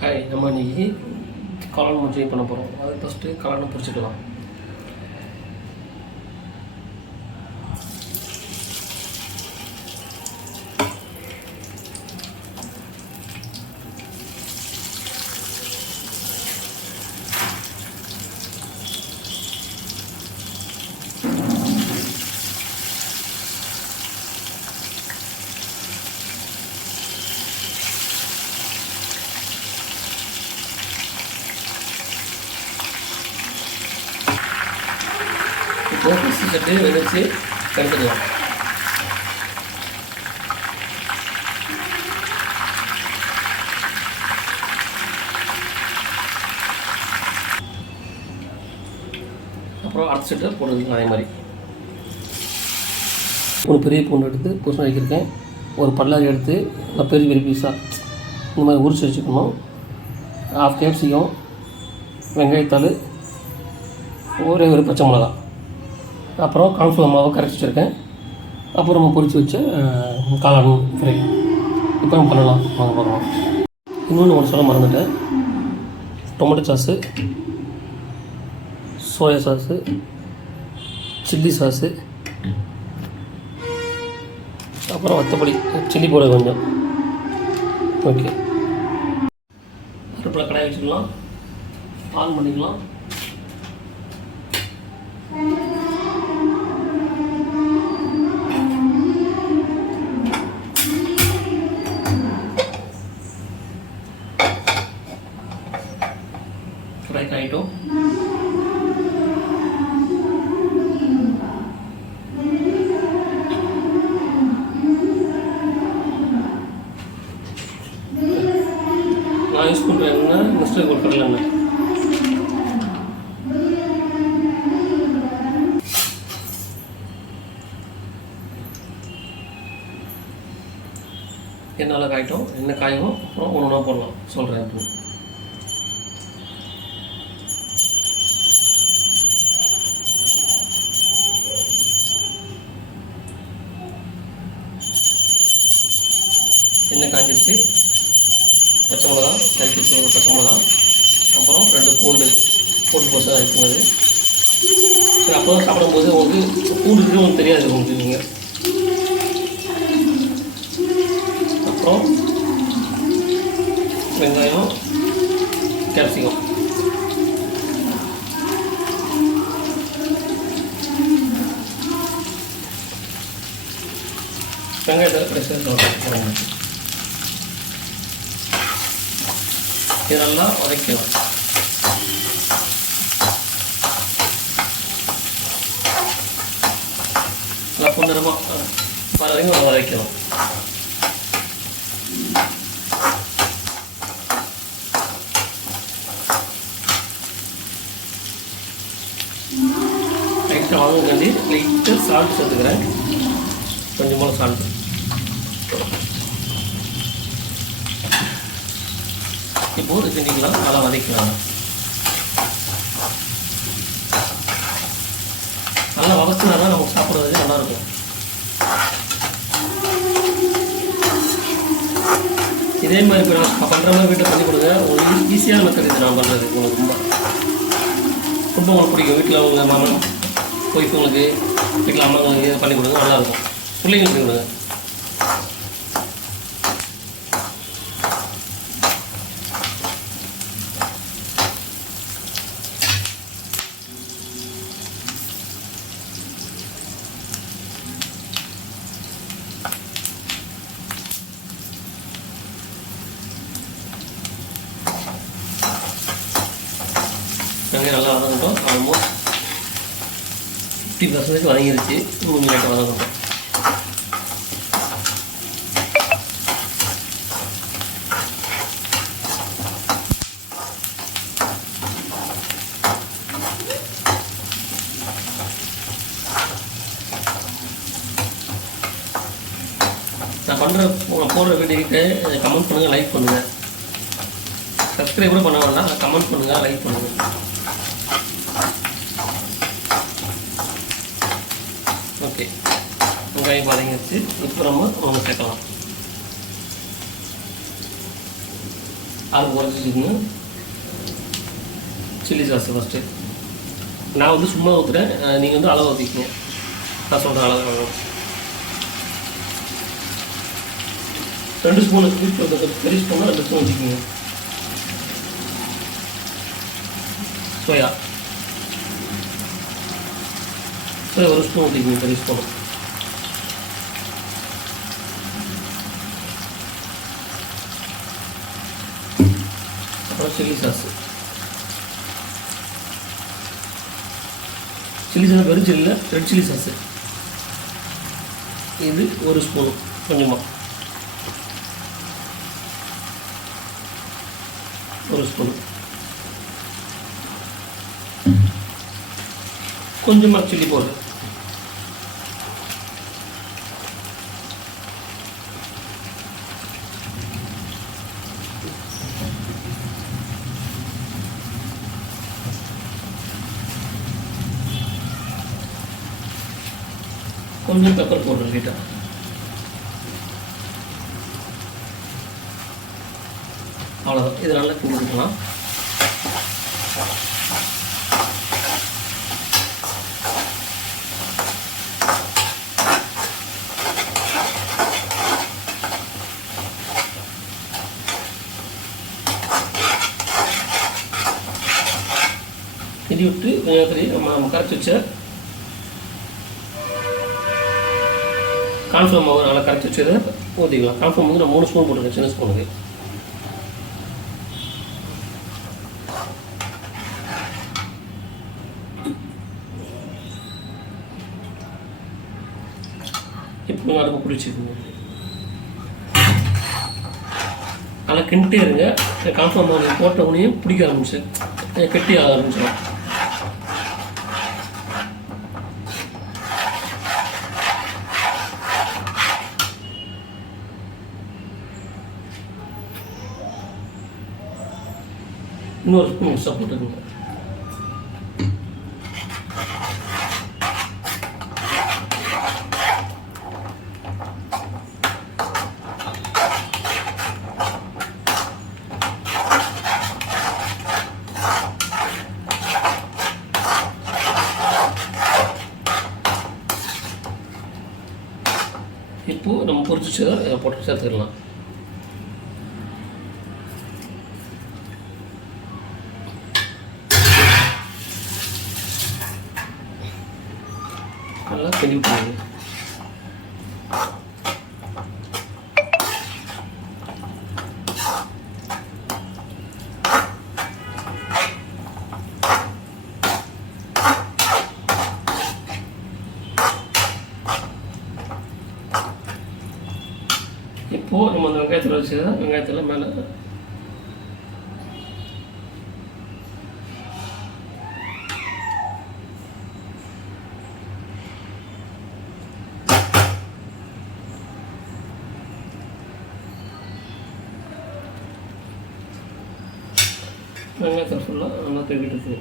Hi, நம்ம இன்றைக்கி காளான் மஞ்சள் பண்ண போகிறோம். அது ஃபஸ்ட்டு காளானை பொரிச்சுக்கலாம். இப்போ பிசி சட்டு வெடிச்சு எடுத்துக்கலாம். அப்புறம் அடுத்த செட்டை போடுறதுக்கு அதே மாதிரி ஒரு பெரிய பூண்டு எடுத்து பூசணி வைக்கிருக்கேன். ஒரு பல்லாரி எடுத்து பெரிய பெரிய பீஸாக இந்த மாதிரி உரிச்சு வச்சுக்கணும். 1/2 கேப்சிகம், வெங்காயத்தாள், ஒரே ஒரு பச்சை மிளகா, அப்புறம் கார்ன்ஃப்ளவர் மாவை கரைச்சி வச்சுருக்கேன். அப்புறம் நம்ம பொரித்து வச்ச காளான் ஃப்ரை இப்போ நம்ம பண்ணலாம். வாங்க பார்க்கலாம். இன்னொன்று ஒன்று சொல்ல மறந்துட்டேன். Tomato sauce, soya sauce, chilli sauce, அப்புறம் வத்தப்பொடி, சில்லி பவுடர் கொஞ்சம். ஓகே, அடுப்பில் கடாய் வச்சுக்கலாம். ஆன் பண்ணிக்கலாம். கடாய் காயிட்டும். நான் யூஸ் பண்ணுற எண்ணெய் மிஸ்டர் ஒரு கடலை எண்ணெய். எண்ணெய் காயிட்டும். எண்ணெய் காயும். அப்புறம் ஒன்று ஒன்றா போடலாம், சொல்கிறேன். அப்படின்னு எண்ணெய் காய்ச்சிருச்சு. பச்சை மிளகா நறுக்கி வச்சு பச்சை மிளகா, அப்புறம் 2 பூண்டு போட்டு போட்டு அரைக்கும்போது சரி. அப்போ தான் சாப்பிடும்போது உங்களுக்கு பூண்டு உங்களுக்கு தெரியாது உங்களுக்கு. நீங்கள் அப்புறம் வெங்காயம், கேப்சிகம், வெங்காயத்தை கடைசியாக போடுங்க. இதெல்லாம் வதக்கலாம். நல்லா பொன்னிறமாக வர வரைக்கும் வதக்கலாம். லைட்டாக வாங்கி லைட்டாக சால்ட் சேர்த்துக்கிறேன். கொஞ்சமாக சால்ட். இப்போது செஞ்சுக்கலாம். நல்லா வதக்கலாம். நல்லா வதக்கினா தான் நமக்கு சாப்பிட்றதுக்கு நல்லாயிருக்கும். இதே மாதிரி இப்போ நான் பண்ணுற மாதிரி வீட்டில் பண்ணி கொடுங்க. உங்களுக்கு ஈஸியான மெத்தட் இது நான் பண்ணுறது. உங்களுக்கு ரொம்ப உங்களுக்கு பிடிக்கும். வீட்டில் அவங்க மாமன் ஒய்ஃப் உங்களுக்கு வீட்டில் அம்மாங்களுக்கு இதை பண்ணி கொடுங்க. நல்லாயிருக்கும். பிள்ளைங்களுக்கு கொடுங்க. வெங்காயம் நல்லா வதங்கட்டும். ஆல்மோஸ்ட் 50% வதங்கிருச்சு. இன்னும் லைட்டாக வதங்கட்டும். நான் போடுற வீடியோக்கிட்ட கமெண்ட் பண்ணுங்கள், லைக் பண்ணுங்கள். சப்ஸ்கிரைப் கூட பண்ண வேண்டாம், கமெண்ட் பண்ணுங்கள், லைக் பண்ணுங்கள். ஓகே, வெங்காயம் வதங்கிடுச்சு. இப்போ நம்ம சேர்க்கலாம். அது குறைச்சி வச்சுக்கணும். சில்லி சாஸ் ஃபஸ்ட்டு நான் வந்து சும்மா ஊற்றுறேன், நீங்கள் வந்து அளவு ஊற்றிக்கங்க. நான் சொல்கிறேன் அளவு. 2 ஸ்பூனு பெரிய ஸ்பூனாக 2 ஸ்பூன் ஊற்றிக்கோங்க. சோயா 1 ஸ்பூன் ஊற்றிக்கோங்க, பெரிய ஸ்பூனு. அப்புறம் சில்லி சாஸ் வெறும் சில்லியில் ரெட் சில்லி சாஸு இது 1 ஸ்பூனு கொஞ்சமாக 1 ஸ்பூனு கொஞ்சமாக சில்லி பவுடர் கொஞ்சம் பெப்பர் பவுடர் லைட்டாக. அவ்வளோதான். இது நல்லா கிண்டிக்கலாம். கிண்டி விட்டு நம்ம கரைச்சி வச்ச கான்ஃப்ளவர் மாவு நல்லா கரைச்சி வச்சதை ஊற்றிக்கலாம். கான்ஃப்ளவர் வந்து நான் 3 ஸ்பூன் போட்டுருக்கேன், சின்ன ஸ்பூனுக்கு. இப்போ அடுப்பு பிடிச்சிக்கோங்க. நல்லா கிண்டிட்டே இருங்க. கான்ஃப்ளவர் மாவு போட்ட உடனே பிடிக்க ஆரம்பிச்சு கெட்டி ஆக ஆரம்பிச்சிடும். இன்னொரு ஸ்பூன் எக்ஸ்ட்ரா போட்டுக்கோங்க. இப்போது நம்ம பொரிச்சு வச்சதை போட்டு சேர்த்துக்கலாம். நல்லா கிண்டி விட்டுருங்க. இப்போது நம்ம அந்த வெங்காயத்தில் வச்சுதான் வெங்காயத்தில் மேலே வெங்காயத்தை ஃபுல்லாக நல்லா தூக்கிட்டு இருக்குது.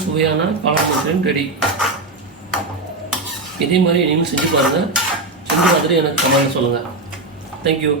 சுவையான காளான் மஞ்சள் ரெடி. இதே மாதிரி நீங்களும் செஞ்சு பாருங்கள். செஞ்சு பார்த்துட்டு எனக்கு கமெண்ட் சொல்லுங்கள். தேங்க்யூ.